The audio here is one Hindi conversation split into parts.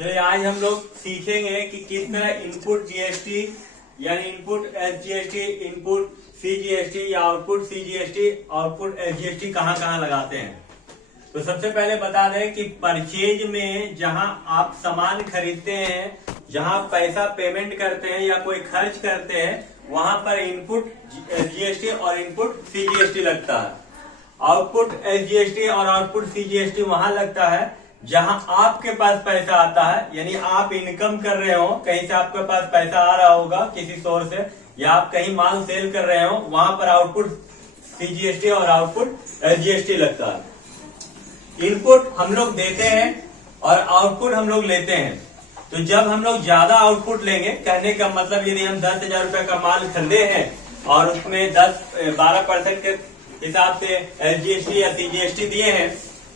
चलिए आज हम लोग सीखेंगे कि किस तरह इनपुट जीएसटी यानी इनपुट एसजीएसटी, इनपुट सीजीएसटी या आउटपुट सीजीएसटी, आउटपुट एसजीएसटी कहाँ लगाते हैं। तो सबसे पहले बता दें कि परचेज में जहां आप सामान खरीदते हैं, जहां पैसा पेमेंट करते हैं या कोई खर्च करते हैं, वहां पर इनपुट जीएसटी और इनपुट सीजीएसटी लगता है। आउटपुट एसजीएसटी और आउटपुट सीजीएसटी वहां लगता है जहां आपके पास पैसा आता है, यानी आप इनकम कर रहे हो, कहीं से आपके पास पैसा आ रहा होगा किसी सोर्स से, या आप कहीं माल सेल कर रहे हो, वहां पर आउटपुट सीजीएसटी और आउटपुट एसजीएसटी लगता है। इनपुट हम लोग देते हैं और आउटपुट हम लोग लेते हैं। तो जब हम लोग ज्यादा आउटपुट लेंगे, कहने का मतलब यदि हम 10,000 रुपए का माल खरीदे हैं और उसमें 12% के हिसाब से एसजीएसटी या सीजीएसटी दिए हैं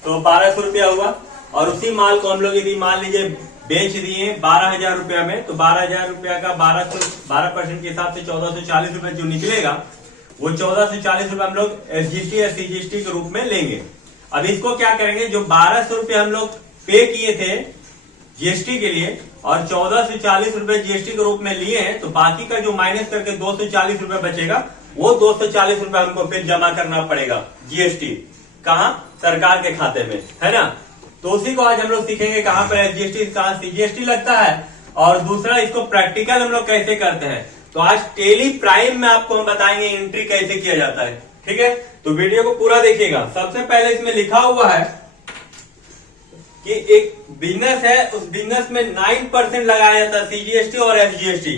तो 1200 रुपया हुआ, और उसी माल को हम लोग यदि मान लीजिए बेच दिए 12,000 रुपया में, तो 12,000 रुपया का 12% के हिसाब से 1440 रुपए जो निकलेगा, वो 1440 रुपए हम लोग एसजीएसटी या सीजीएसटी के रूप में लेंगे। अब इसको क्या करेंगे, जो 1200 रुपये हम लोग पे किए थे जीएसटी के लिए और 1440 रुपए जीएसटी के रूप में लिए हैं, तो बाकी का जो माइनस करके 240 रुपए बचेगा, वो 240 रुपए हमको फिर जमा करना पड़ेगा जीएसटी। कहाँ? सरकार के खाते में, है ना। तो उसी को आज हम लोग सीखेंगे कहाँ पर एसजीएसटी कहाँ सीजीएसटी लगता है, और दूसरा इसको प्रैक्टिकल हम लोग कैसे करते हैं। तो आज टेली प्राइम में आपको हम बताएंगे एंट्री कैसे किया जाता है। ठीक है, तो वीडियो को पूरा देखिएगा। सबसे पहले इसमें लिखा हुआ है कि एक बिजनेस है, उस बिजनेस में 9% लगाया जाता है सीजीएसटी और एसजीएसटी।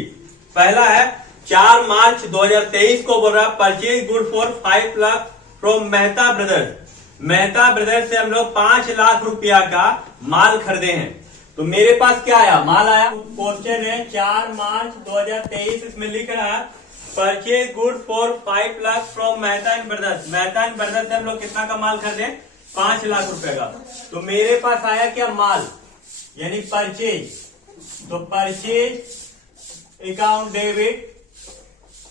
पहला है 4 मार्च 2023 को बोल रहा purchase good for 5 lakh from Mehta brothers. Mehta brothers से हम लोग 5 लाख रुपया का माल खरीदे हैं। तो मेरे पास क्या आया, माल आया। क्वेश्चन है 4 मार्च 2023, इसमें लिख रहा है purchase good for 5 lakh from Mehta and brothers. Mehta and brothers से हम लोग कितना का माल खरीदे, 5 लाख रुपए का। तो मेरे पास आया क्या, माल, यानी परचेज। तो परचेज अकाउंट डेबिट,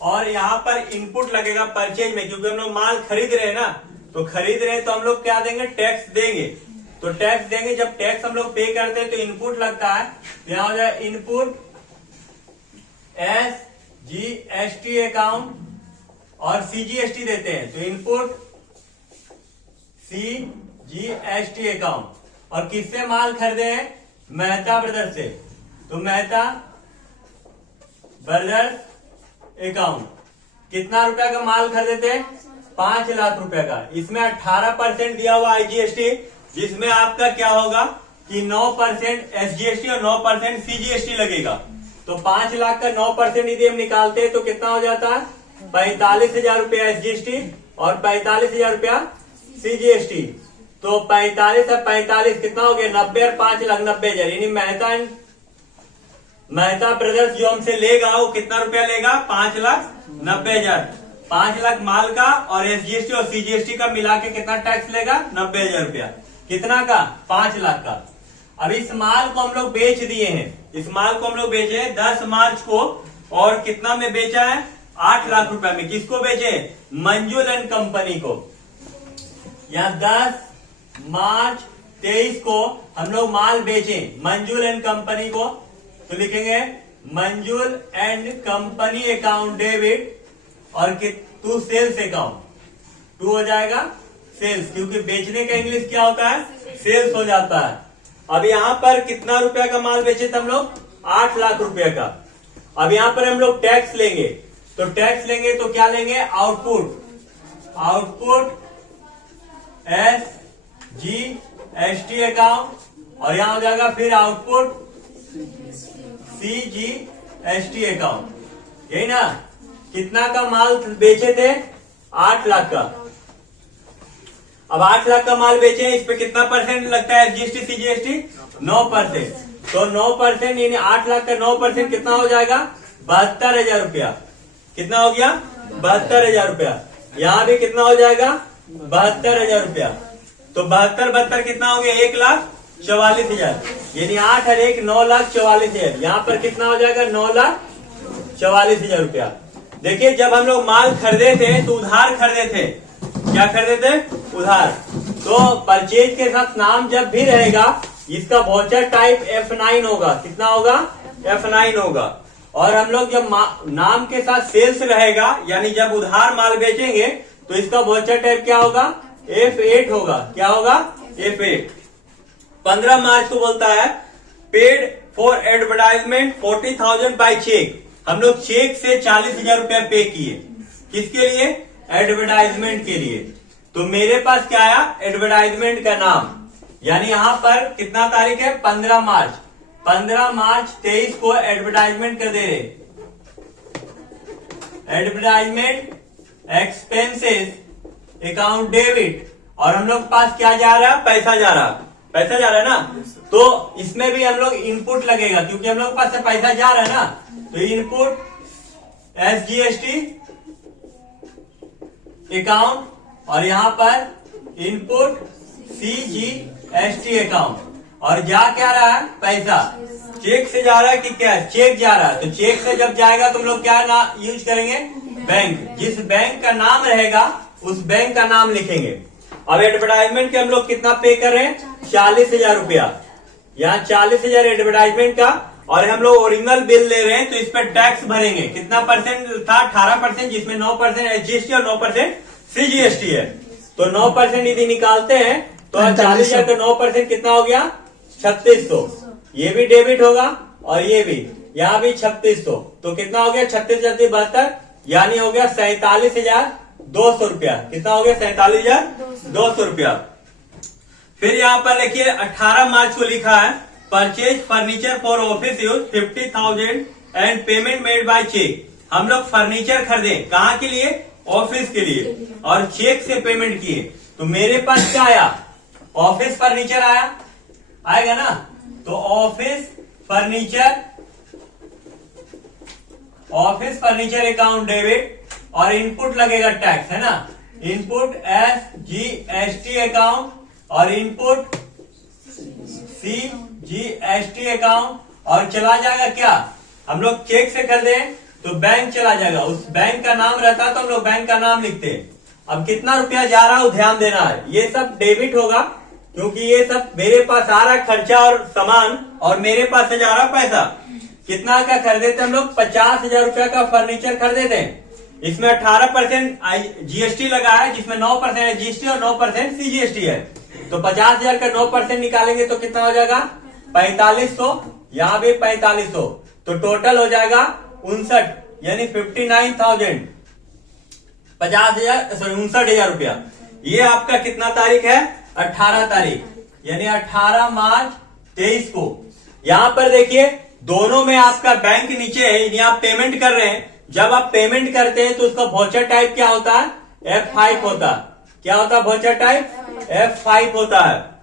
और यहाँ पर इनपुट लगेगा परचेज में, क्योंकि हम लोग माल खरीद रहे हैं ना, तो खरीद रहे हैं तो हम लोग क्या देंगे, टैक्स देंगे। तो टैक्स देंगे, जब टैक्स हम लोग पे करते हैं तो इनपुट लगता है। यहाँ हो जाए इनपुट एसजीएसटी अकाउंट, और सीजीएसटी देते हैं तो इनपुट सीजीएसटी अकाउंट। और किससे माल खरीदे हैं, मेहता ब्रदर्स से, तो मेहता ब्रदर्स अकाउंट। कितना रुपया का माल खरीदे थे, 5 लाख रुपए का। इसमें 18% दिया हुआ आईजीएसटी, जिसमें आपका क्या होगा कि 9% एसजीएसटी और 9% सीजीएसटी लगेगा। तो 5 लाख का 9% यदि हम निकालते हैं तो कितना हो जाता है, 45,000 रुपया एसजीएसटी और 45,000 रुपया सीजीएसटी। तो 45 और 45 कितना हो गया, 90 और 5 लाख 90,000। यानी मेहता ब्रदर्स जो हमसे लेगा वो कितना रुपया लेगा, 5,90,000। 5 लाख माल का और एसजीएसटी और सीजीएसटी का मिला के कितना टैक्स लेगा, 90,000 रुपया। कितना का, 5 लाख का। अब इस माल को हम लोग बेच दिए हैं, इस माल को हम लोग बेचे 10 मार्च को, और कितना में बेचा है, 8 लाख रुपए में। किसको बेचे, मंजुल एंड कंपनी को। यहाँ 10 मार्च 23 को हम लोग माल बेचे मंजुल एंड कंपनी को, तो लिखेंगे मंजुल एंड कंपनी अकाउंट डेबिट, और टू सेल्स अकाउंट, टू हो जाएगा सेल्स, क्योंकि बेचने का इंग्लिश क्या होता है, सेल्स हो जाता है। अब यहाँ पर कितना रुपया का माल बेचे थे हम लोग, 8 लाख रुपया का। अब यहाँ पर हम लोग टैक्स लेंगे, तो टैक्स लेंगे तो क्या लेंगे, आउटपुट एसजीएसटी अकाउंट, और यहाँ हो जाएगा फिर आउटपुट सीजीएसटी अकाउंट। यही ना। कितना का माल बेचे थे, 8 लाख का। अब 8 लाख का माल बेचे, इस पे कितना परसेंट लगता है एसजीएसटी सीजीएसटी, 9%। तो 9% यानी 8 लाख का 9% कितना हो जाएगा, 72,000 रुपया। कितना हो गया, 72,000 रुपया। यहाँ भी कितना हो जाएगा, 72,000 रुपया। तो 72 कितना हो गया, 1,44,000। यानी 8 और 1 9,44,000। यहाँ पर कितना हो जाएगा, 9,44,000 रुपया। देखिए, जब हम लोग माल खरीदे थे तो उधार खरीदे थे। क्या खरीदे थे, उधार। तो परचेज के साथ नाम जब भी रहेगा इसका वाउचर टाइप F9 होगा। कितना होगा? F9 होगा। और हम लोग जब नाम के साथ सेल्स रहेगा, यानी जब उधार माल बेचेंगे, तो इसका वाउचर टाइप क्या होगा? F8 होगा। क्या होगा? F8। 15 मार्च को बोलता है paid for advertisement 40,000 by cheque. हम लोग चेक से 40,000 रुपया पे किए। किसके लिए? एडवर्टाइजमेंट के लिए। तो मेरे पास क्या आया? एडवर्टाइजमेंट का नाम। यानी यहां पर कितना तारीख है? 15 मार्च। 15 मार्च 23 को एडवर्टाइजमेंट कर दे रहे। Advertisement expenses account debit. और हम लोग पास क्या जा रहा है? पैसा जा रहा है। पैसा जा रहा है ना, तो इसमें भी हम लोग इनपुट लगेगा, क्योंकि हम लोग पास से पैसा जा रहा है ना। तो इनपुट SGST अकाउंट, और यहां पर इनपुट CGST अकाउंट। और जा क्या रहा है? पैसा। चेक से जा रहा है कि क्या? चेक जा रहा है। तो चेक से जब जाएगा तो हम लोग क्या यूज करेंगे? बैंक। जिस बैंक का नाम रहेगा उस बैंक का नाम लिखेंगे। अब एडवर्टाइजमेंट के हम लोग कितना पे कर रहे हैं? 40,000 रुपया। यहाँ 40,000 एडवर्टाइजमेंट का, और हम लोग ओरिजिनल बिल ले रहे हैं, तो इस पर टैक्स भरेंगे। कितना परसेंट था? 18%, जिसमें 9% SGST और 9% CGST है। तो 9% यदि निकालते हैं तो 40,000 का 9% कितना हो गया? 3600। ये भी डेबिट होगा और ये भी, यहाँ भी 3600। तो कितना हो गया? 36 72, यानी हो गया 47,200 रुपया। कितना हो गया? 47,200 रुपया। फिर यहाँ पर देखिए 18 मार्च को लिखा है purchase furniture for office use 50,000 and payment made by cheque. हम लोग फर्नीचर खरीदे। कहाँ के लिए? ऑफिस के लिए। और चेक से पेमेंट किए। तो मेरे पास क्या आया? ऑफिस फर्नीचर आया। आएगा ना? तो ऑफिस फर्नीचर अकाउंट डेबिट, और इनपुट लगेगा टैक्स, है ना। इनपुट SGST अकाउंट और इनपुट CGST अकाउंट। और चला जाएगा क्या? हम लोग चेक से खरीदे तो बैंक चला जाएगा। उस बैंक का नाम रहता तो हम लोग बैंक का नाम लिखते हैं। अब कितना रुपया जा रहा है ध्यान देना है। ये सब डेबिट होगा, क्योंकि ये सब मेरे पास आ रहा है खर्चा और सामान, और मेरे पास से जा रहा पैसा। कितना का खरीदे थे हम लोग? 50,000 रुपया का फर्नीचर खरीदे थे। इसमें 18% GST लगा है, जिसमें 9% GST और 9% CGST है। तो 50,000 का 9% निकालेंगे तो कितना हो जाएगा? 4500। यहाँ भी 4500। तो टोटल हो जाएगा 59, यानी 59,000। 59,000 रुपया। ये आपका कितना तारीख है? 18 तारीख, यानी 18 मार्च 23 को। यहां पर देखिए दोनों में आपका बैंक नीचे है, यानी आप पेमेंट कर रहे हैं। जब आप पेमेंट करते हैं तो उसका वाउचर टाइप क्या होता है? F5 होता है। क्या होता है वाउचर टाइप? F5 होता है।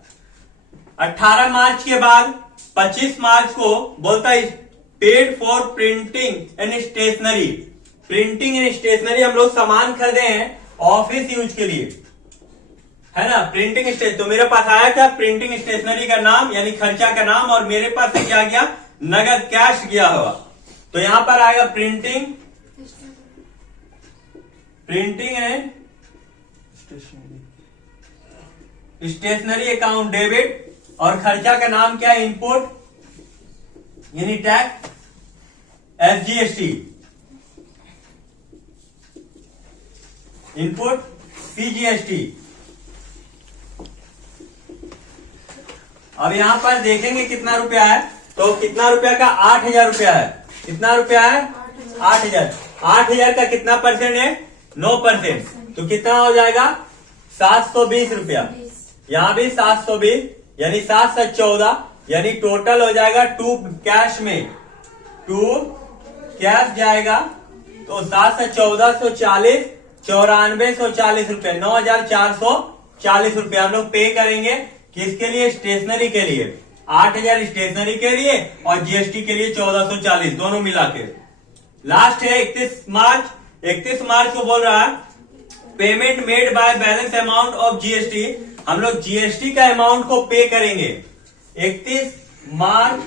18 मार्च के बाद 25 मार्च को बोलता है paid for printing and stationery. Printing and stationery हम लोग सामान खरीदे हैं ऑफिस यूज के लिए, है ना। प्रिंटिंग स्टेशनरी, तो मेरे पास आया था प्रिंटिंग स्टेशनरी का नाम, यानी खर्चा का नाम, और मेरे पास से क्या गया? नगद कैश गया होगा। तो यहां पर आएगा printing and stationery account debit, और खर्चा का नाम क्या है? इनपुट यानी टैक्स SGST, इनपुट CGST। अब यहां पर देखेंगे कितना रुपया है। तो कितना रुपया का? 8,000 रुपया है। कितना रुपया है? 8,000। 8,000 का कितना परसेंट है? 9%। तो कितना हो जाएगा? 720 रुपया। यहाँ भी 720, यानी 7 से 14, यानी टोटल हो जाएगा 2 कैश में, 2 कैश जाएगा। तो 7 से 14 140, 9440 रुपया, 9,440 रुपया हम लोग पे करेंगे। किसके लिए? स्टेशनरी के लिए। 8,000 स्टेशनरी के लिए और GST के लिए 1440, दोनों मिला के। लास्ट है 31 मार्च। 31 मार्च को बोल रहा है payment made by balance amount of GST। हम लोग GST का अमाउंट को पे करेंगे 31 मार्च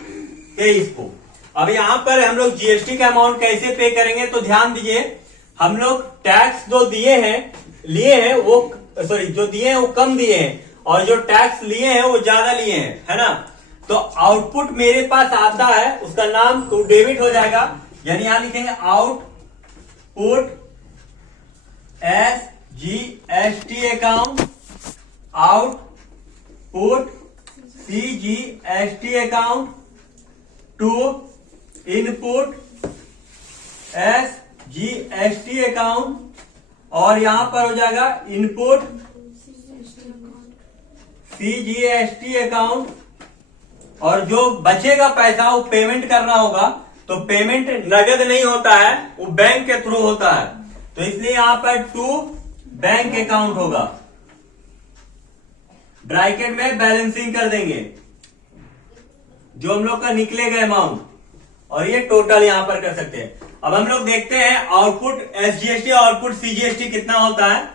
23 को। अब यहां पर हम लोग GST का अमाउंट कैसे पे करेंगे? तो ध्यान दीजिए, हम लोग टैक्स जो लिए हैं वो, सॉरी, जो दिए हैं वो कम दिए हैं, और जो टैक्स लिए हैं वो ज्यादा लिए हैं, है ना। तो आउटपुट मेरे पास आता है, उसका नाम तो डेबिट हो जाएगा, यानी यहां लिखेंगे output SGST account, output CGST account to input SGST account, और यहां पर हो जाएगा इनपुट CGST अकाउंट, और जो बचेगा पैसा वो पेमेंट करना होगा। तो पेमेंट नगद नहीं होता है, वो बैंक के थ्रू होता है, तो इसलिए यहां पर टू बैंक अकाउंट होगा। ब्रैकेट में बैलेंसिंग कर देंगे जो हम लोग का निकलेगा अमाउंट, और ये टोटल यहां पर कर सकते हैं। अब हम लोग देखते हैं आउटपुट SGST और आउटपुट CGST कितना होता है।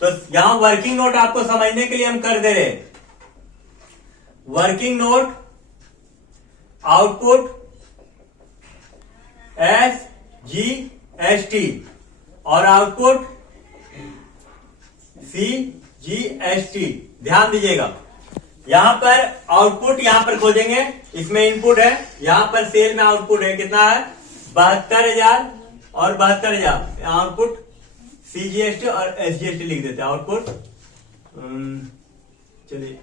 तो यहां वर्किंग नोट आपको समझने के लिए हम कर दे रहे, वर्किंग नोट आउटपुट SGST और आउटपुट CGST। ध्यान दीजिएगा, यहां पर आउटपुट यहां पर खोजेंगे, इसमें इनपुट है, यहां पर सेल में आउटपुट है, कितना है 72,000 और 72,000। आउटपुट CGST और SGST लिख देते हैं। आउटपुट चलिए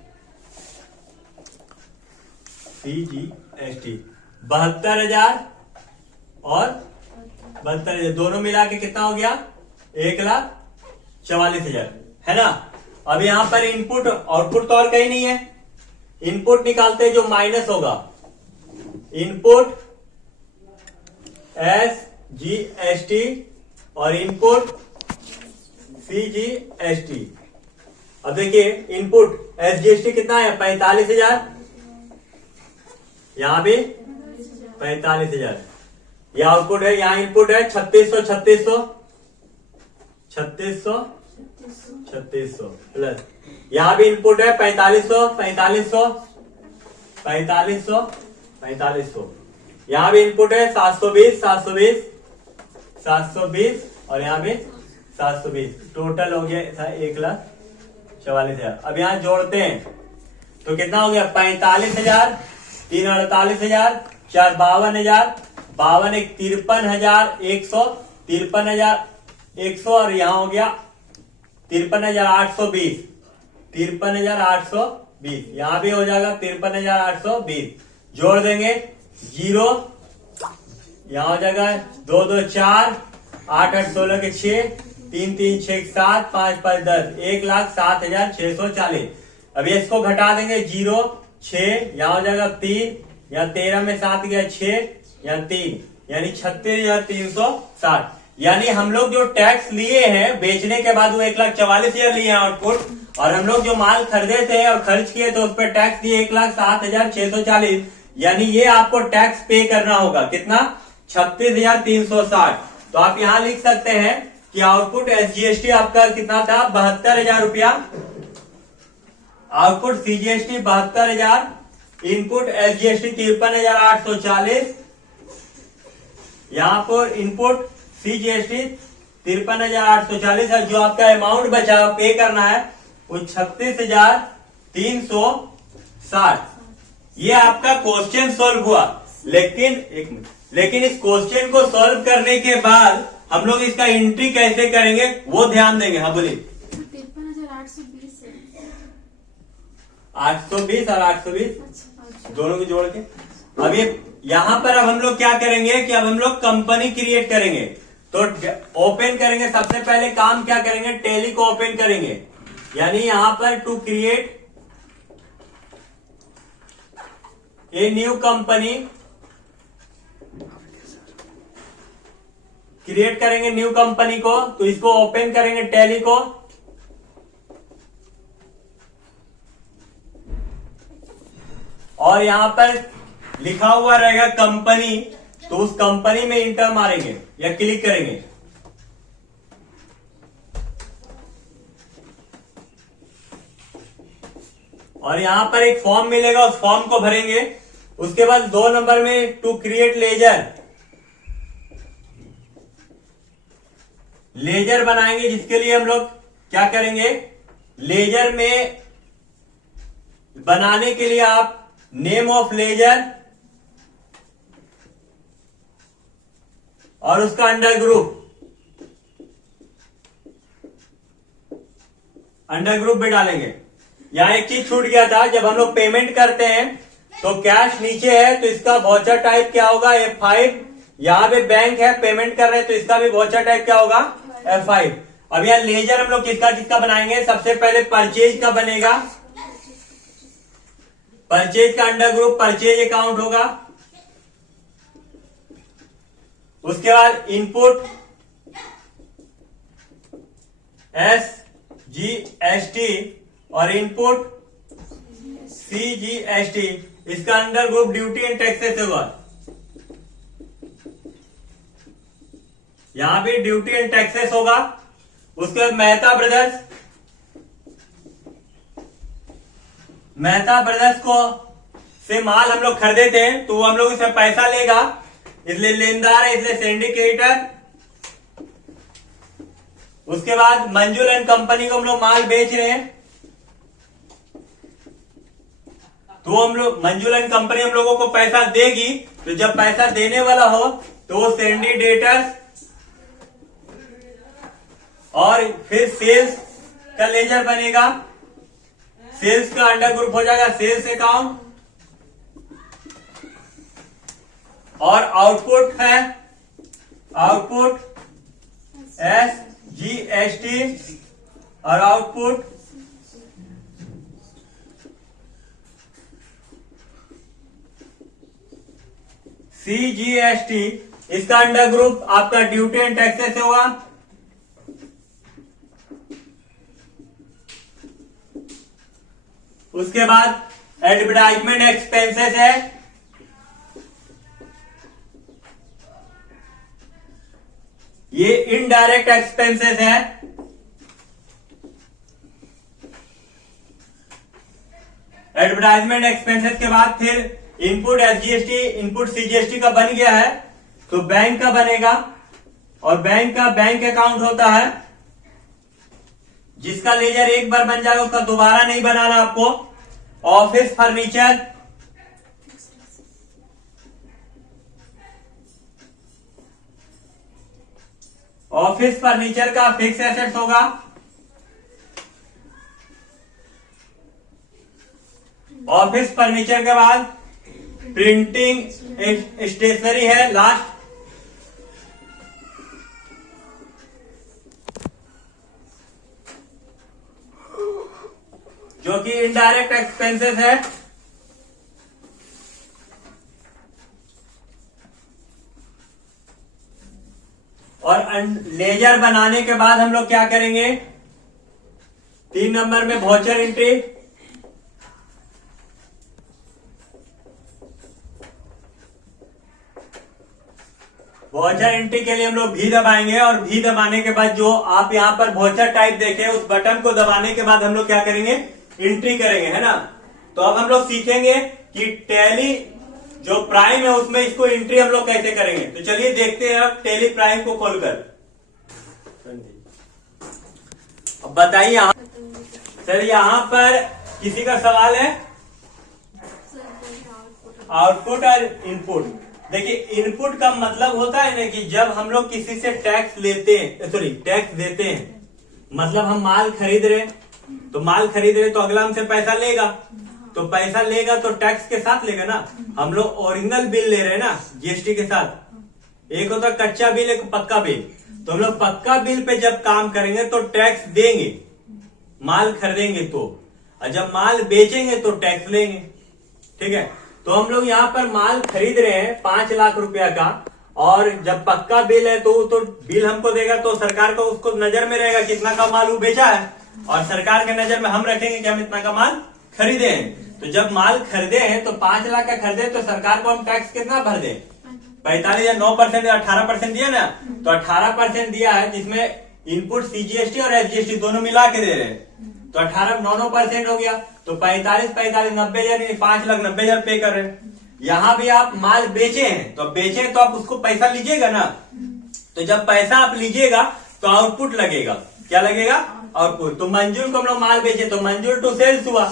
CGST 72,000 और 72,000 दोनों मिला के कितना हो गया 1,44,000, है ना। अब यहां पर इनपुट आउटपुट तो और कहीं नहीं है, इनपुट निकालते जो माइनस होगा, इनपुट SGST और इनपुट CGST। अब देखिए इनपुट SGST कितना है 45,000, यहां भी 45,000, यह आउटपुट है, यहां इनपुट है 3600 प्लस यहां भी इनपुट है 4500, यहां भी इनपुट है 720 और यहां भी 720, टोटल हो गया 1,44,000। अब यहां जोड़ते हैं तो कितना हो गया 45,000, 3 48,000, 4 52,000, 52 1 53,100, 53,100 और यहां हो गया 53,820, 53,820, यहां भी हो जाएगा 53,820। जोड़ देंगे जीरो, यहां हो जाएगा 2 2 4, 8 8 16 के 6, 3 3 6 7, 5 5 10, 1,07,640। अब ये इसको घटा देंगे, 0 6, यहां हो जाएगा 3, यहाँ 13 में 7 गया 6, यहाँ 3, यानी 36,360। यानी हम लोग जो टैक्स लिए हैं बेचने के बाद वो 1,44,000 लिए हैं आउटपुट, और हम लोग जो माल खरीदे थे और खर्च किए तो उस पर टैक्स दिए 1,07,640, यानी ये आपको टैक्स पे करना होगा कितना 36,360। तो आप यहां लिख सकते हैं कि आउटपुट SGST आपका कितना था 72,000 रुपया, आउटपुट CGST 72,000, इनपुट SGST 53,840, यहां पर इनपुट CGST 53,840 है। जो आपका अमाउंट बचा पे करना है वो 36,360। ये आपका क्वेश्चन सॉल्व हुआ, लेकिन इस क्वेश्चन को सॉल्व करने के बाद हम लोग इसका एंट्री कैसे करेंगे वो ध्यान देंगे। हाँ बोलिए 820 और 820 दोनों को जोड़ के। अब ये यहां पर अब हम लोग क्या करेंगे कि अब हम लोग कंपनी क्रिएट करेंगे। तो ओपन करेंगे, सबसे पहले काम क्या करेंगे टैली को ओपन करेंगे, यानी यहां पर to create a new company, create करेंगे न्यू कंपनी को। तो इसको ओपन करेंगे टैली को, और यहां पर लिखा हुआ रहेगा कंपनी, तो उस कंपनी में इंटर मारेंगे या क्लिक करेंगे। और यहां पर एक फॉर्म मिलेगा, उस फॉर्म को भरेंगे। उसके बाद 2 नंबर में टू क्रिएट लेजर बनाएंगे, जिसके लिए हम लोग क्या करेंगे, लेजर में बनाने के लिए आप नेम ऑफ लेजर और उसका अंडर ग्रुप भी डालेंगे। यहां एक चीज छूट गया था, जब हम लोग पेमेंट करते हैं तो कैश नीचे है तो इसका वॉचर टाइप क्या होगा, F5। यहां पे बैंक है, पेमेंट कर रहे हैं तो इसका भी वॉचर टाइप क्या होगा, F5। अब यहाँ लेजर हम लोग किसका बनाएंगे, सबसे पहले परचेज का बनेगा। परचेज का अंडर ग्रुप परचेज अकाउंट होगा। उसके बाद इनपुट SGST और इनपुट CGST, इसका under group duty and taxes होगा। यहां भी ड्यूटी एंड टैक्सेस होगा। उसके बाद मेहता ब्रदर्स को से माल हम लोग खरीदे थे तो वो हम लोग इसमें पैसा लेगा, इसलिए लेनदार है, इसलिए सिंडिकेटर। उसके बाद मंजुल एंड कंपनी को हम लोग माल बेच रहे हैं तो हम लोग मंजुल एंड कंपनी हम लोगों को पैसा देगी, तो जब पैसा देने वाला हो तो वो सिंडिकेटर्स और फिर सेल्स का लेजर बनेगा। सेल्स का अंडर ग्रुप हो जाएगा सेल्स अकाउंट और आउटपुट है आउटपुट SGST और आउटपुट CGST। इसका अंडर ग्रुप आपका ड्यूटी एंड टैक्सेस होगा। उसके बाद एडवर्टाइजमेंट एक्सपेंसेस है, ये इनडायरेक्ट एक्सपेंसेस है। एडवर्टाइजमेंट एक्सपेंसेस के बाद फिर इनपुट SGST इनपुट CGST का बन गया है तो बैंक का बनेगा, और बैंक का बैंक अकाउंट होता है जिसका लेजर एक बार बन जाएगा उसका दोबारा नहीं बनाना आपको। ऑफिस फर्नीचर, ऑफिस फर्नीचर का फिक्स एसेट्स होगा। ऑफिस फर्नीचर के बाद प्रिंटिंग स्टेशनरी है लास्ट। जो कि इनडायरेक्ट एक्सपेंसेस है। और लेजर बनाने के बाद हम लोग क्या करेंगे, 3 नंबर में वॉचर एंट्री। वॉचर एंट्री के लिए हम लोग भी दबाएंगे और भी दबाने के बाद जो आप यहां पर वॉचर टाइप देखे उस बटन को दबाने के बाद हम लोग क्या करेंगे, एंट्री करेंगे, है ना। तो अब हम लोग सीखेंगे कि टैली जो प्राइम है उसमें इसको एंट्री हम लोग कैसे करेंगे। तो चलिए देखते हैं अब टैली प्राइम को खोलकर। अब बताइए सर, यहां पर किसी का सवाल है। आउटपुट और इनपुट, देखिए इनपुट का मतलब होता है ना कि जब हम लोग किसी से टैक्स लेते हैं, सॉरी टैक्स देते हैं, मतलब हम माल खरीद रहे तो अगला हमसे पैसा लेगा, तो पैसा लेगा तो टैक्स के साथ लेगा ना। हम लोग ओरिजिनल बिल ले रहे हैं ना GST के साथ। एक होता कच्चा बिल, एक पक्का बिल। तो हम लोग पक्का बिल पे जब काम करेंगे तो टैक्स देंगे, माल खरीदेंगे तो, और जब माल बेचेंगे तो टैक्स लेंगे, ठीक है। तो हम लोग यहाँ पर माल खरीद रहे हैं 5 लाख रुपया का, और जब पक्का बिल है तो बिल हमको देगा तो सरकार को उसको नजर में रहेगा कितना का माल वो बेचा है, और सरकार के नजर में हम रखेंगे कि हम इतना का माल खरीदे हैं। तो जब माल खरीदे हैं तो 5 लाख का खरीदे तो सरकार को हम टैक्स कितना भर दें, 45 या 9% या 18% दिया ना। तो 18% दिया है, जिसमें इनपुट CGST और SGST दोनों मिला के दे रहे हैं, तो 9% हो गया। तो 45 90 हजार, 5,90,000 पे कर रहे हैं। यहां भी आप माल बेचे हैं तो आप उसको पैसा लीजिएगा ना। तो जब पैसा आप लीजिएगा तो आउटपुट लगेगा, क्या लगेगा, आउटपुट। तो मंजूर को हम लोग माल बेचे तो मंजूर टू सेल्स हुआ,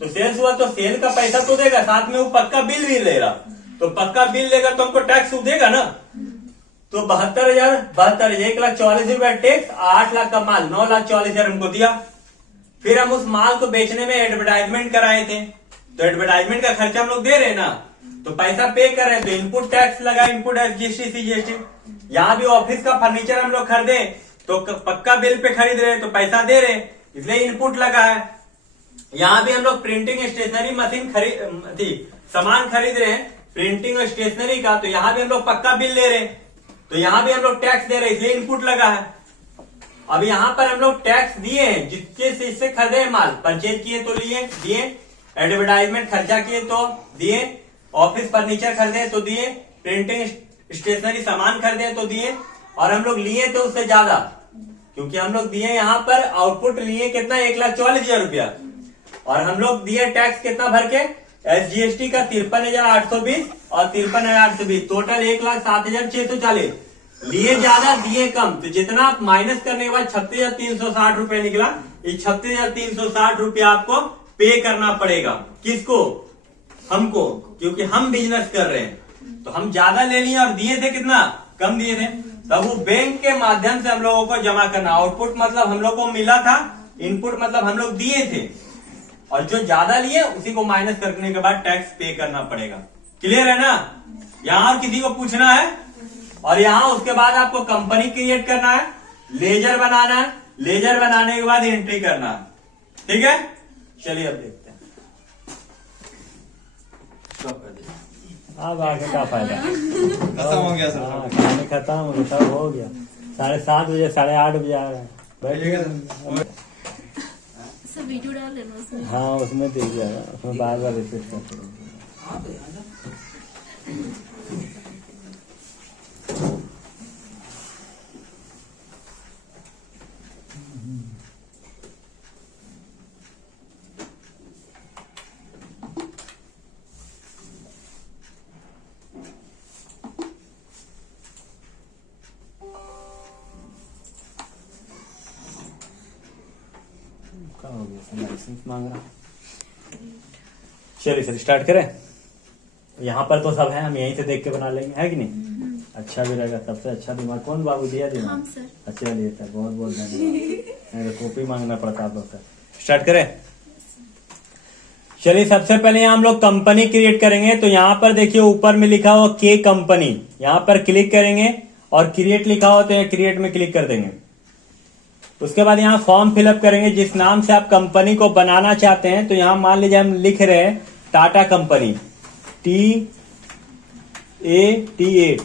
तो सेल्स हुआ तो सेल का पैसा तो देगा, साथ में वो पक्का बिल भी ले रहा, तो पक्का बिल लेगा तो हमको टैक्स देगा ना। तो 72,000 1,40,000 टैक्स, 8 लाख का माल 9,40,000 हमको दिया। फिर हम उस माल को बेचने में एडवर्टाइजमेंट कराए थे, तो एडवर्टाइजमेंट का खर्चा हम लोग दे रहे हैं ना, तो पैसा पे कर रहे हैं, तो इनपुट टैक्स लगा, इनपुट एसजीएसटी सीजीएसटी। यहाँ भी ऑफिस का फर्नीचर हम लोग खरीदे तो पक्का बिल पे खरीद रहे हैं, तो पैसा दे रहे हैं, इसलिए इनपुट लगा है। यहाँ भी हम लोग प्रिंटिंग स्टेशनरी मशीन सामान खरीद रहे हैं प्रिंटिंग और स्टेशनरी का, तो यहाँ भी हम लोग पक्का बिल ले रहे हैं, तो यहाँ भी हम लोग टैक्स दे रहे हैं, इसलिए इनपुट लगा है। अब यहाँ पर हम लोग टैक्स दिए हैं, जिससे खरीदे माल, परचेज किए तो लिए दिए, एडवर्टाइजमेंट खर्चा किए तो दिए, ऑफिस फर्नीचर खरीदे तो दिए, प्रिंटिंग स्टेशनरी सामान खरीदे तो दिए, और हम लोग लिए तो उससे ज्यादा, क्योंकि हम लोग दिए यहाँ पर आउटपुट लिए कितना 1,40,000 रुपया, और हम लोग दिए टैक्स कितना भर के एसजीएसटी का 53,820 और 53,820, टोटल 1,07,640। लिए ज्यादा दिए कम, तो जितना आप माइनस करने के बाद 36,360 रुपए निकला। इस 36,360 रुपया आपको पे करना पड़ेगा। किसको? हमको, क्योंकि हम बिजनेस कर रहे हैं, तो हम ज्यादा ले लिए और दिए थे कितना कम दिए थे, तब वो बैंक के माध्यम से हम लोगों को जमा करना। आउटपुट मतलब हम लोग को मिला था, इनपुट मतलब हम लोग दिए थे, और जो ज्यादा लिए उसी को माइनस करने के बाद टैक्स पे करना पड़ेगा। क्लियर है ना? यहाँ और किसी को पूछना है? और यहाँ उसके बाद आपको कंपनी क्रिएट करना है, लेजर बनाना है, लेजर बनाने के बाद एंट्री करना है। ठीक है, चलिए अब देखते हैं। अब आगे का फायदा खत्म हो गया सर। हाँ, खाने खत्म हो गया, सब हो गया। 7:30 बजे 8:30 बजे आ रहे हैं, बैठिएगा। सब वीडियो डाल लेना उसमें। हाँ, उसमें दीजिएगा, उसमें बार बार रिपीट करते रहिए। हो गया, लाइसेंस मांग रहा। चलिए सर स्टार्ट करें। यहाँ पर तो सब है, हम यहीं से देख के बना लेंगे, है कि नहीं? अच्छा भी रहेगा, सबसे अच्छा दिमाग कौन बाबू दिया दिमाग? हम सर। अच्छा लिए सर, बहुत बहुत धन्यवाद। कॉपी मांगना पड़ता आप लोग का। स्टार्ट करें। चलिए सबसे पहले यहाँ हम लोग कंपनी क्रिएट करेंगे, तो यहाँ पर देखिए ऊपर में लिखा हुआ के कंपनी, यहाँ पर क्लिक करेंगे और क्रिएट लिखा हो तो यहाँ क्रिएट में क्लिक कर देंगे। उसके बाद यहाँ फॉर्म फिलअप करेंगे जिस नाम से आप कंपनी को बनाना चाहते हैं। तो यहाँ मान लीजिए हम लिख रहे हैं Tata company, TATA,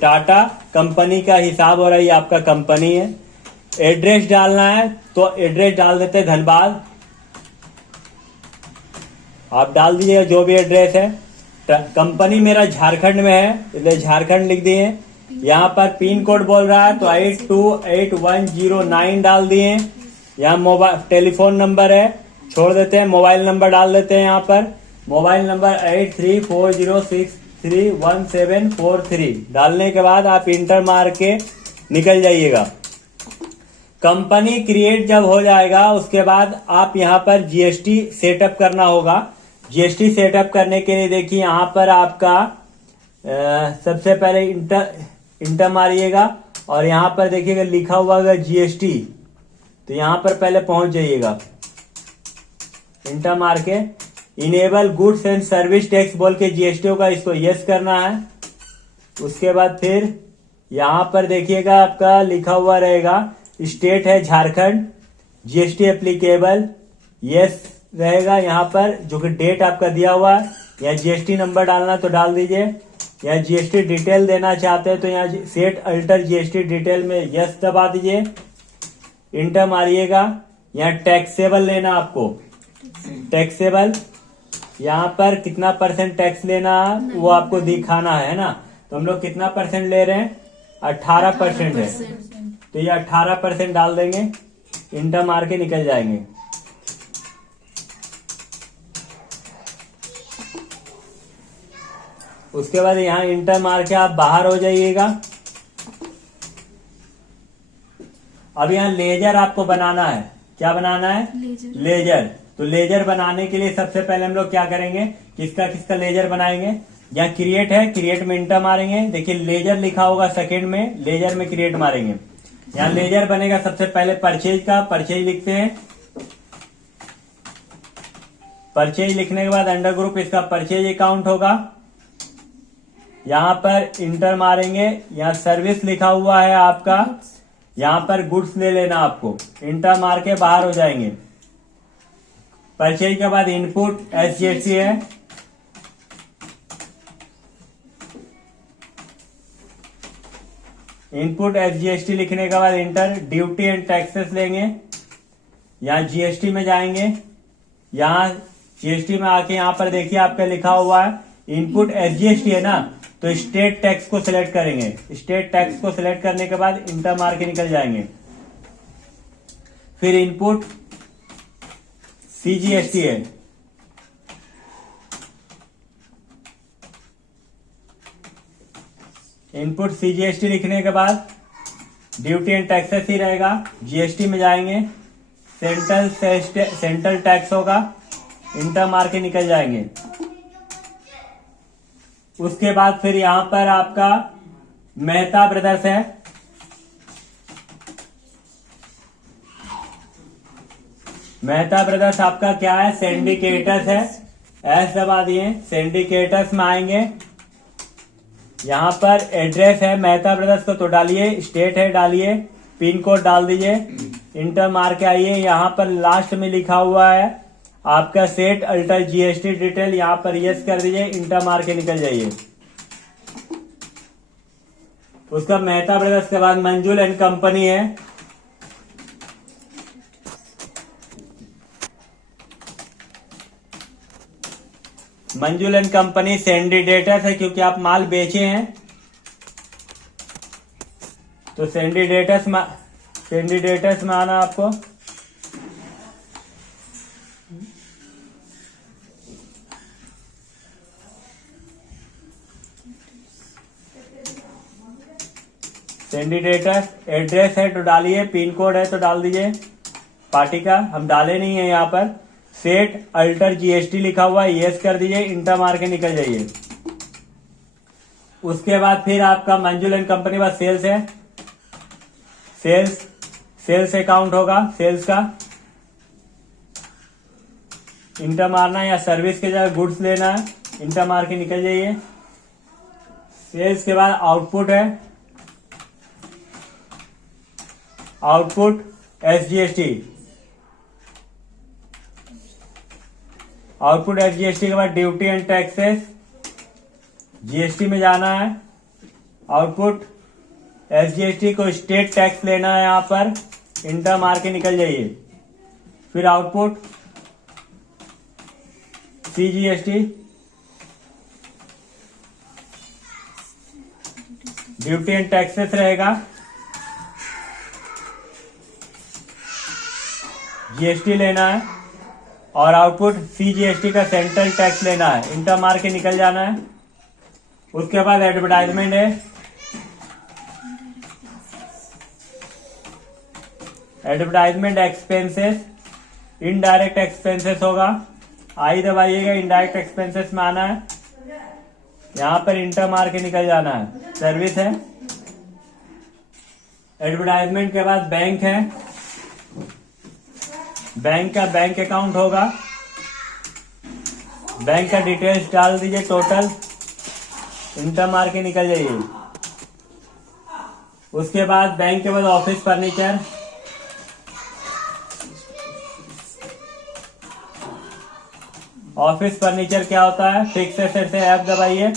Tata company का हिसाब हो रहा है, ये आपका कंपनी है। एड्रेस डालना है तो एड्रेस डाल देते हैं धनबाद, आप डाल दीजिएगा जो भी एड्रेस है। कंपनी मेरा झारखंड में है, इसलिए झारखंड लिख दिए। यहाँ पर पिन कोड बोल रहा है तो 828109 डाल दिए। यहाँ मोबाइल टेलीफोन नंबर है, छोड़ देते हैं, मोबाइल नंबर डाल देते हैं। यहाँ पर मोबाइल नंबर 8340631743 डालने के बाद आप इंटर मार के निकल जाइएगा। कंपनी क्रिएट जब हो जाएगा उसके बाद आप यहाँ पर जीएसटी सेटअप करना होगा। जीएसटी सेटअप करने के लिए देखिए यहाँ पर आपका सबसे पहले इंटर मारिएगा और यहाँ पर देखिएगा लिखा हुआ होगा जीएसटी, तो यहाँ पर पहले पहुंच जाइएगा। इंटर मार के enable goods and service tax बोल के जीएसटी होगा, इसको यस करना है। उसके बाद फिर यहाँ पर देखिएगा आपका लिखा हुआ रहेगा स्टेट है झारखंड, जीएसटी एप्लीकेबल, यस रहेगा। यहाँ पर जो कि डेट आपका दिया हुआ है, यहाँ जीएसटी नंबर डालना तो डाल दीजिए। यहाँ जीएसटी डिटेल देना चाहते हैं तो यहाँ सेट अल्टर जीएसटी डिटेल में यस दबा दीजिए, इंटर मारिएगा। यहाँ टैक्सेबल लेना आपको, टैक्सेबल यहाँ पर कितना परसेंट टैक्स लेना वो आपको दिखाना है ना। तो हम लोग कितना परसेंट ले रहे हैं? 18% है, तो ये 18% डाल देंगे, इंटर मार के निकल जाएंगे। उसके बाद यहाँ इंटर मार के आप बाहर हो जाइएगा। अब यहाँ लेजर आपको बनाना है, क्या बनाना है? लेजर। तो लेजर बनाने के लिए सबसे पहले हम लोग क्या करेंगे, किसका किसका लेजर बनाएंगे। यहाँ क्रिएट है, क्रिएट में इंटर मारेंगे। देखिए लेजर लिखा होगा सेकंड में, लेजर में क्रिएट मारेंगे। यहाँ लेजर बनेगा सबसे पहले परचेज का, परचेज लिखते हैं। परचेज लिखने के बाद अंडर ग्रुप इसका परचेज अकाउंट होगा। यहाँ पर इंटर मारेंगे, यहाँ सर्विस लिखा हुआ है आपका, यहाँ पर गुड्स ले लेना आपको। इंटर मार के बाहर हो जाएंगे। परचेज के बाद इनपुट SGST है, इनपुट SGST लिखने के बाद इंटर। ड्यूटी एंड टैक्सेस लेंगे, यहाँ GST में जाएंगे। यहाँ GST में आके यहाँ पर देखिए आपका लिखा हुआ है इनपुट SGST है ना, तो स्टेट टैक्स को सिलेक्ट करेंगे। स्टेट टैक्स को सिलेक्ट करने के बाद इंटर मार के निकल जाएंगे। फिर इनपुट CGST है, इनपुट CGST लिखने के बाद ड्यूटी एंड टैक्सेस ही रहेगा। GST में जाएंगे, सेंट्रल टैक्स होगा, इंटर मार के निकल जाएंगे। उसके बाद फिर यहां पर आपका मेहता ब्रदर्स है, मेहता ब्रदर्स आपका क्या है, सिंडिकेटर्स है। एस दबा दिए, सिंडिकेटर्स में आएंगे। यहाँ पर एड्रेस है मेहता ब्रदर्स को तो डालिए, स्टेट है डालिए, पिन कोड डाल दीजिए, इंटर मार के आइए। यहाँ पर लास्ट में लिखा हुआ है आपका सेट अल्टर GST डिटेल, यहाँ पर यस कर दीजिए, इंटर मार के निकल जाइए। उसका मेहता ब्रदर्स के बाद मंजुल एंड कंपनी है, मंजुल एंड कंपनी सेंडिडेटर्स है क्योंकि आप माल बेचे हैं, तो सेंडिडेटर्स में आना आपको। सेंडिडेटर्स एड्रेस है तो डालिए, पिन कोड है तो डाल दीजिए। पार्टी का हम डाले नहीं है यहाँ पर। सेट अल्टर GST लिखा हुआ है, यस कर दीजिए, इंटर मार के निकल जाइए। उसके बाद फिर आपका मंजुल एंड कंपनी बाद सेल्स है, सेल्स अकाउंट होगा, सेल्स का इंटर मारना है, या सर्विस के जगह गुड्स लेना है, इंटर मार के निकल जाइए। सेल्स के बाद आउटपुट है, आउटपुट SGST, आउटपुट SGST के बाद ड्यूटी एंड टैक्सेस, GST में जाना है। आउटपुट SGST को स्टेट टैक्स लेना है, यहाँ पर इंटर मार के निकल जाइए। फिर output CGST, duty and taxes रहेगा, GST लेना है, और आउटपुट CGST का सेंट्रल टैक्स लेना है, इंटर मार के निकल जाना है। उसके बाद एडवर्टाइजमेंट है, एडवर्टाइजमेंट एक्सपेंसेस, इनडायरेक्ट एक्सपेंसेस होगा, आई दबाइएगा, इनडायरेक्ट एक्सपेंसेस में आना है, यहाँ पर इंटर मार के निकल जाना है। सर्विस है, एडवर्टाइजमेंट के बाद बैंक है, बैंक का बैंक अकाउंट होगा, बैंक का डिटेल्स डाल दीजिए टोटल, इंटर मार के निकल जाइए। उसके बाद बैंक के बाद ऑफिस फर्नीचर, ऑफिस फर्नीचर क्या होता है, फिक्स एसेट्स है, ऐप दबाइए,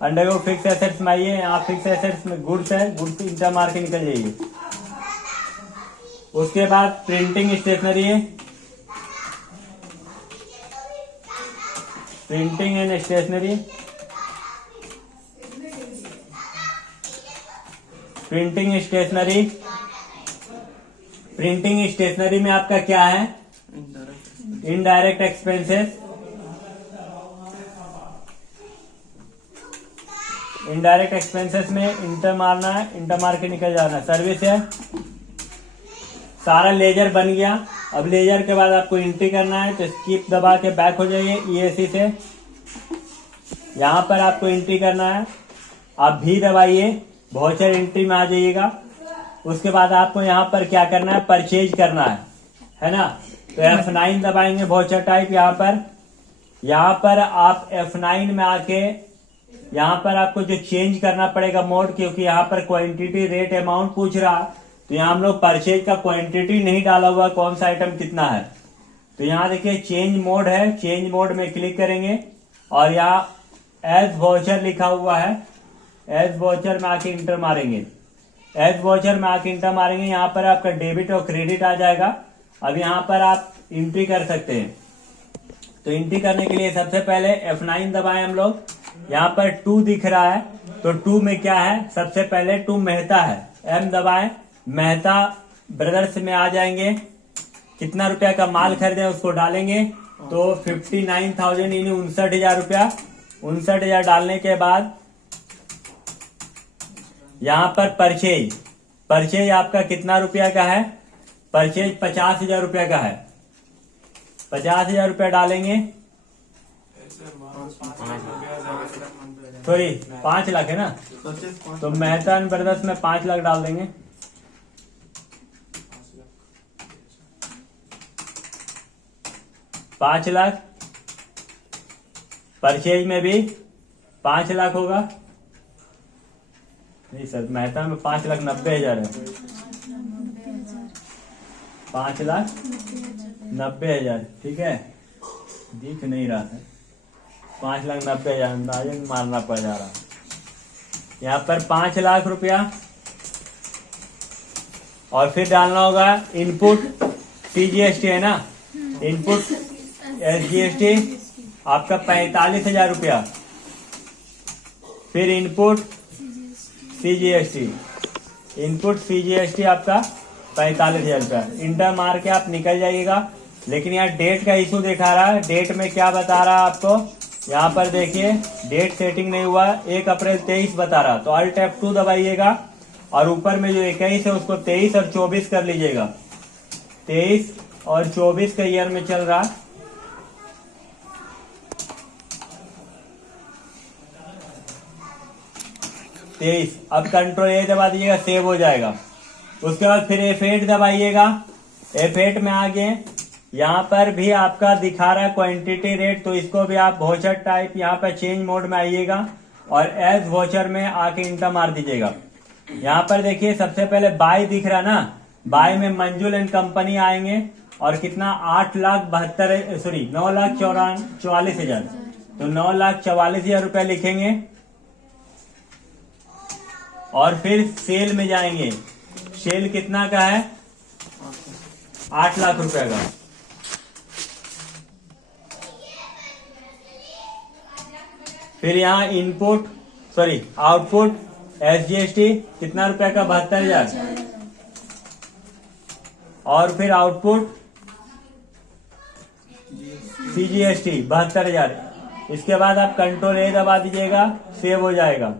अंडरगो फिक्स एसेट्स में आइए, यहाँ फिक्स एसेट्स में गुड्स है, गुड्स इंटर मार के निकल जाइए। उसके बाद प्रिंटिंग स्टेशनरी है, printing and stationery, printing stationery, printing stationery में आपका क्या है, इनडायरेक्ट एक्सपेंसेस, इनडायरेक्ट एक्सपेंसेस में इंटर मारना है, इंटर मार के निकल जाना है। सर्विस है, सारा लेजर बन गया। अब लेजर के बाद आपको एंट्री करना है, तो स्किप दबा के बैक हो जाइए EAC से। यहाँ पर आपको एंट्री करना है, आप भी दबाइए, वाउचर एंट्री में आ जाइएगा। उसके बाद आपको यहाँ पर क्या करना है, परचेज करना है ना। तो F9 दबाएंगे वाउचर टाइप। यहाँ पर आप F9 में आके यहाँ पर आपको जो चेंज करना पड़ेगा मोड, क्योंकि यहाँ पर क्वांटिटी रेट अमाउंट पूछ रहा, तो यहाँ हम लोग परचेज का क्वांटिटी नहीं डाला हुआ, कौन सा आइटम कितना है। तो यहाँ देखिए चेंज मोड है, चेंज मोड में क्लिक करेंगे और यहाँ एज वाउचर लिखा हुआ है, एज वाउचर में आके इंटर मारेंगे। एज वाउचर में आके इंटर मारेंगे, यहाँ पर आपका डेबिट और क्रेडिट आ जाएगा। अब यहाँ पर आप एंट्री कर सकते हैं। तो एंट्री करने के लिए सबसे पहले F9 दबाएं हम लोग। यहाँ पर 2 दिख रहा है, तो 2 में क्या है, सबसे पहले 2 मेहता है, M दबाएं, मेहता ब्रदर्स में आ जाएंगे। कितना रुपया का माल खरीदे उसको डालेंगे, तो 59,000 यानी 59,000 रुपया। 59,000 डालने के बाद यहाँ पर परचेज आपका कितना रुपया का है, परचेज 50,000 रुपया का है। 50,000 रुपया डालेंगे, सॉरी 5 लाख है ना, तो मेहता एंड ब्रदर्स में 5 लाख डाल देंगे। $5 लाख, परचेज में भी 5 लाख होगा। नहीं सर, मेहता में 5,90,000 है, 5,90,000, ठीक है, दिख नहीं रहा है। 5,90,000 अंदाजन मारना पड़ जा रहा। यहाँ पर 5 लाख रुपया, और फिर डालना होगा इनपुट CGST है ना, इनपुट SGST आपका 45,000 रुपया। फिर इनपुट CGST, इनपुट CGST आपका 45,000 रुपया। इंटर मार के आप निकल जाइएगा। लेकिन यहाँ डेट का इशू दिखा रहा है, डेट में क्या बता रहा है आपको, यहाँ पर देखिए डेट सेटिंग नहीं हुआ, 1 अप्रैल 23 बता रहा। तो Alt F2 दबाइएगा और ऊपर में जो 21 है उसको 23 और 24 कर लीजिएगा। 23 और 24 का ईयर में चल रहा। अब कंट्रोल A दबा दीजिएगा, सेव हो जाएगा। उसके बाद फिर F8 दबाइएगा। F8 में आगे यहाँ पर भी आपका दिखा रहा है क्वांटिटी रेट, तो इसको भी आप वाउचर टाइप यहाँ पर चेंज मोड में आइएगा और एज वाउचर में आके इंटर मार दीजिएगा। यहाँ पर देखिए सबसे पहले बाय दिख रहा ना, बाय में मंजुल एंड कंपनी आएंगे और कितना 9,44,000, तो 9,44,000 रुपया लिखेंगे और फिर सेल में जाएंगे। सेल कितना का है, 8 लाख रुपया का। फिर यहाँ आउटपुट SGST कितना रुपया का, 72,000। और फिर आउटपुट CGST 72,000। इसके बाद आप कंट्रोल A दबा दीजिएगा, सेव हो जाएगा।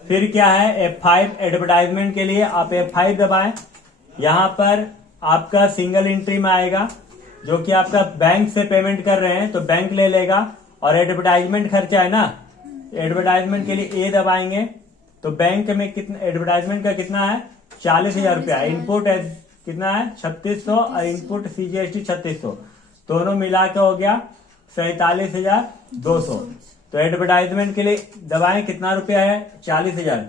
फिर क्या है, F5 एडवर्टाइजमेंट के लिए आप F5 दबाएं। यहाँ पर आपका सिंगल एंट्री में आएगा, जो कि आपका बैंक से पेमेंट कर रहे हैं तो बैंक ले लेगा, और एडवर्टाइजमेंट खर्चा है ना, एडवर्टाइजमेंट के लिए A दबाएंगे। तो बैंक में कितना एडवर्टाइजमेंट का कितना है, 40,000 रुपया। इनपुट कितना है, 3600 और इनपुट CGST 3600, दोनों मिला के हो गया 47,200। तो एडवर्टाइजमेंट के लिए दबाएं, कितना रुपया है, 40,000।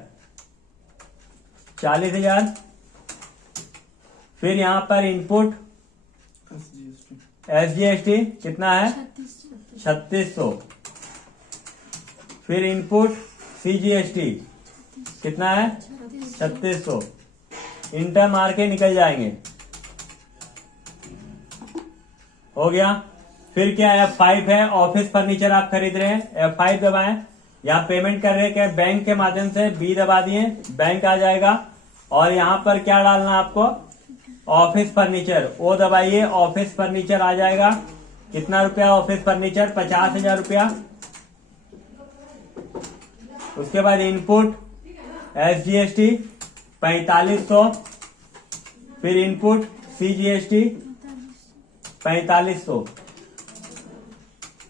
फिर यहाँ पर इनपुट SGST कितना है, 3600। फिर इनपुट CGST कितना है, 3600। इंटर मार के निकल जाएंगे, हो गया। फिर क्या है, F5 है, ऑफिस फर्नीचर आप खरीद रहे हैं, F5 दबाएं। यहाँ पेमेंट कर रहे हैं बैंक के माध्यम से, B दबा दिए, बैंक आ जाएगा। और यहाँ पर क्या डालना है आपको, ऑफिस फर्नीचर, O दबाइए, ऑफिस फर्नीचर आ जाएगा। कितना रुपया ऑफिस फर्नीचर, 50,000 रुपया। उसके बाद इनपुट SGST 4500। फिर इनपुट CGST 4500।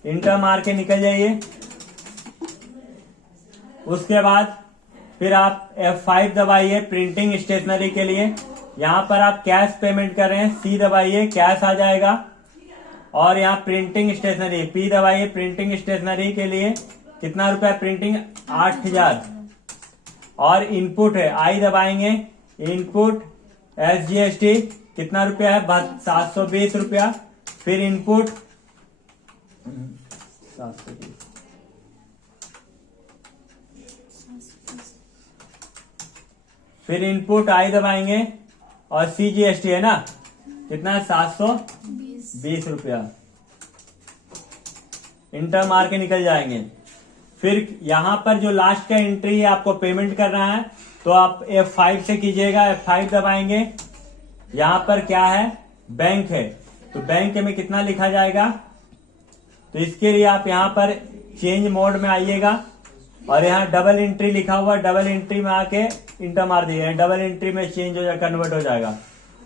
इंटर मार के निकल जाइए। उसके बाद फिर आप F5 दबाइए प्रिंटिंग स्टेशनरी के लिए। यहाँ पर आप कैश पेमेंट कर रहे हैं, C दबाइए, कैश आ जाएगा। और यहाँ प्रिंटिंग स्टेशनरी P दबाइए, प्रिंटिंग स्टेशनरी के लिए कितना रुपया प्रिंटिंग 8000। और इनपुट है I दबाएंगे, इनपुट SGST कितना रुपया है 720 रुपया। फिर इनपुट 720, फिर इनपुट I दबाएंगे और CGST है ना कितना है 720 रुपया। इंटर मार के निकल जाएंगे। फिर यहां पर जो लास्ट का एंट्री है आपको पेमेंट करना है तो आप F5 से कीजिएगा। F5 दबाएंगे। यहां पर क्या है बैंक है तो बैंक में कितना लिखा जाएगा, तो इसके लिए आप यहां पर चेंज मोड में आइएगा और यहाँ डबल एंट्री लिखा हुआ, डबल एंट्री में आके इंटर मार दिए, डबल एंट्री में चेंज हो जाएगा, कन्वर्ट हो जाएगा।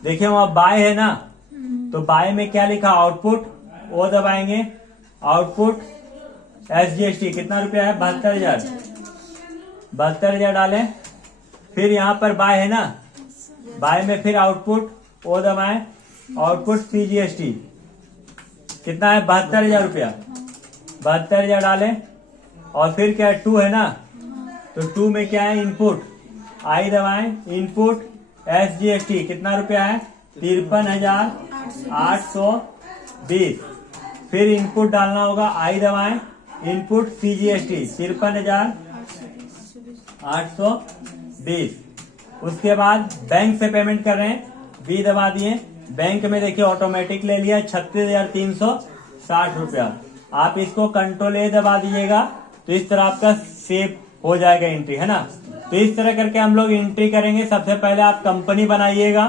देखिए वहां बाय है ना, तो बाय में क्या लिखा आउटपुट, वो दबाएंगे। आउटपुट SGST कितना रुपया है 72,000, 72,000 डालें। फिर यहाँ पर बाय है ना, बाय में फिर आउटपुट वो दबाएं। आउटपुट CGST कितना है 72,000 रुपया, 72,000 डालें। और फिर क्या है 2 है ना, तो 2 में क्या है इनपुट I दबाएं, इनपुट SGST कितना रुपया है 53,820। फिर इनपुट डालना होगा I दबाएं, इनपुट CGST 53,820। उसके बाद बैंक से पेमेंट कर रहे हैं, B दबा दिए। बैंक में देखिए ऑटोमेटिक ले लिया 36,360 रुपया। आप इसको कंट्रोल A दबा दीजिएगा तो इस तरह आपका सेव हो जाएगा एंट्री, है ना। तो इस तरह करके हम लोग एंट्री करेंगे। सबसे पहले आप कंपनी बनाइएगा,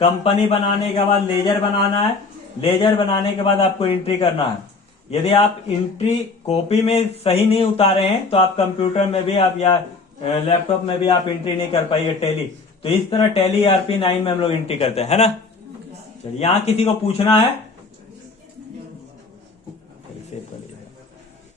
कंपनी बनाने के बाद लेजर बनाना है, लेजर बनाने के बाद आपको एंट्री करना है। यदि आप एंट्री कॉपी में सही नहीं उतारे हैं तो आप कंप्यूटर में भी आप या लैपटॉप में भी आप एंट्री नहीं कर पाइए टैली। तो इस तरह टैली ERP 9 में हम लोग एंट्री करते हैं, है ना। चलिए यहाँ किसी को पूछना है